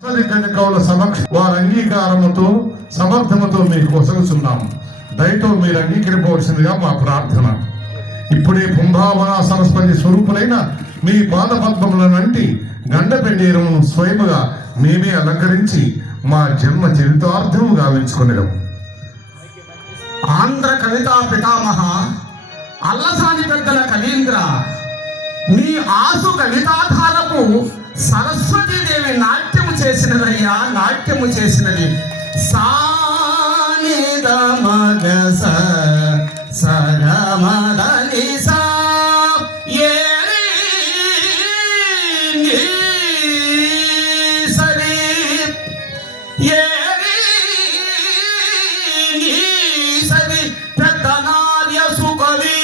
కౌల సమక్ష వారి అంగీకారముతో సమర్థముతో మీకు కొసగుచున్నాము. దయతో మీరు అంగీకరింపవలసిందిగా మా ప్రార్థన. ఇప్పుడే కుంభావన సరస్వతి స్వరూపులైన మీ పాద పద్మములనంటి గండ పెండేరమును స్వయముగా మేమే అలంకరించి మా జన్మ చరితార్థము గావించుకునేడం. ఆంధ్ర కవితా పితామహ అల్లసాని పెద్దల కవీంద్ర, నీ ఆసు కవితాధారకు సరస్వతీదేవి నాట్యము చేసినదయ్యా, నాట్యము చేసినది. సానిద మగస సగమదని సా సరి సరి పెద్ద నార్య సుకవి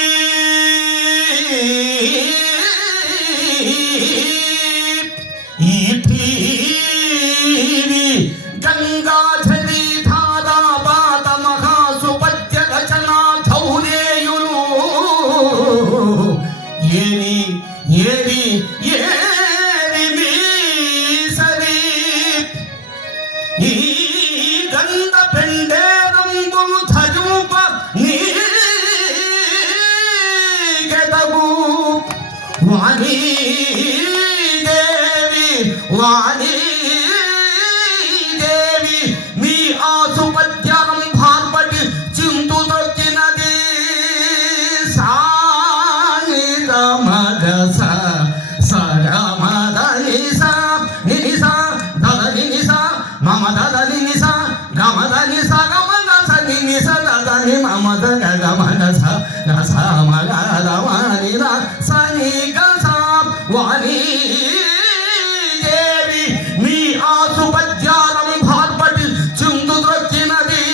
గంగాధరి ధారా పాత మహాసుపద్య రచనా ధౌరేయులు ఏరి ఏరి ఏరి మీసరి ఈ గంధ పెండేరంబులు ధరింప నీ గెదగు వాణి దేవి వాణి దేవి మీ ఆసుపత్యారం భార్పటి చింతు దొక్కినది. సానిద మగస సగమద నిస నిస దద నిస మమ దద నిస గమద నిస గమద స నిస దద ని మమ దగ గమద స గస మగ దవాని ర సని గస వాణి దేవి మీ ఆసుపత్యారం భార్పటి చిందు ద్రొక్కినది.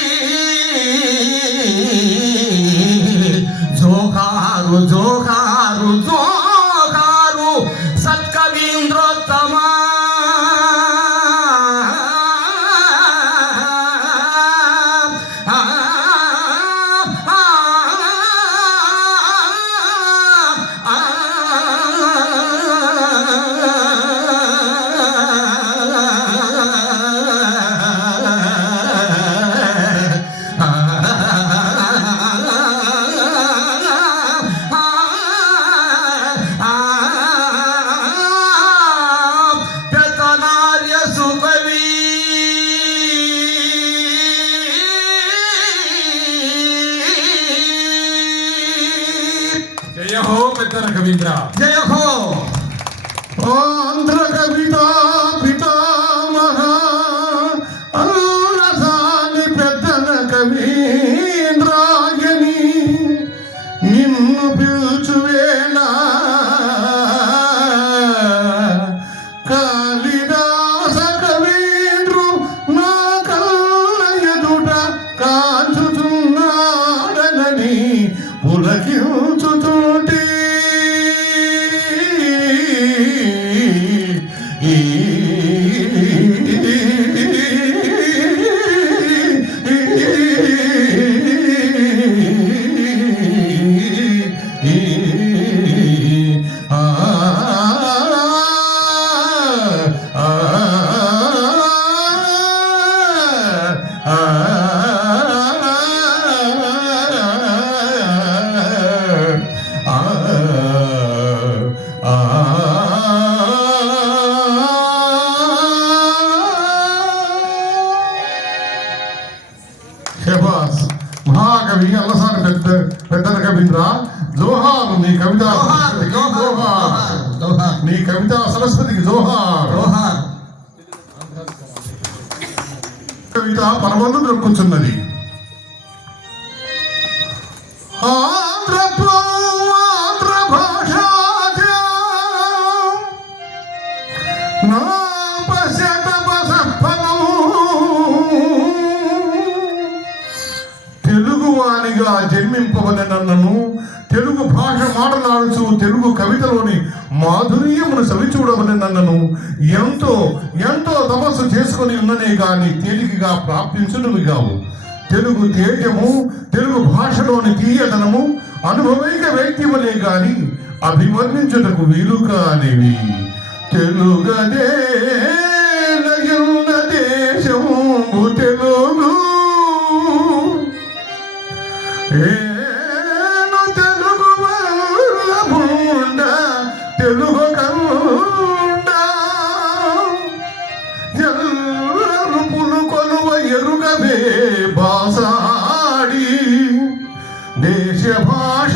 జోహారు జోహారు జోహారు సత్కవీంద్రోత్తమ. జయ హో పెద్దన కవీంద్ర, జయ హో. ఆంధ్ర కవితా పితామహ అల్లసాని పెద్దన కవీంద్రాయని నిన్ను పిలుచువేనా కాళిదాస కవీంద్రు నా కళ్ళ ఎదుట కాచుచున్నాడనని పులకించుతుంటే మహాకవి అల్లసాని పెద్దన కవీంద్ర, జోహార్. నీ కవిత నీ కవిత సరస్వతికి జోహార్. కవిత పరమందు దొరుకుతున్నది. ఆంధ్ర భాష నా పశ్యత తెలుగువానిగా జన్మింపవని నన్నను తెలుగు భాష మాట్లాడుచు తెలుగు కవితలోని మాధుర్యమును సవిచూడవని నన్నను ఎంతో ఎంతో తపస్సు చేసుకుని ఉన్ననే గాని తేలికగా ప్రాప్తించునవి కావు. తెలుగు తేజము, తెలుగు భాషలోని తీయదనము అనుభవైక వ్యక్తివలే గాని అభివర్ణించుటకు వీలు కానివి. తెలుగదే తెలుగకుండా ఎల్లరుపులు కొలువ ఎరుగవే బాసాడి దేశ భాష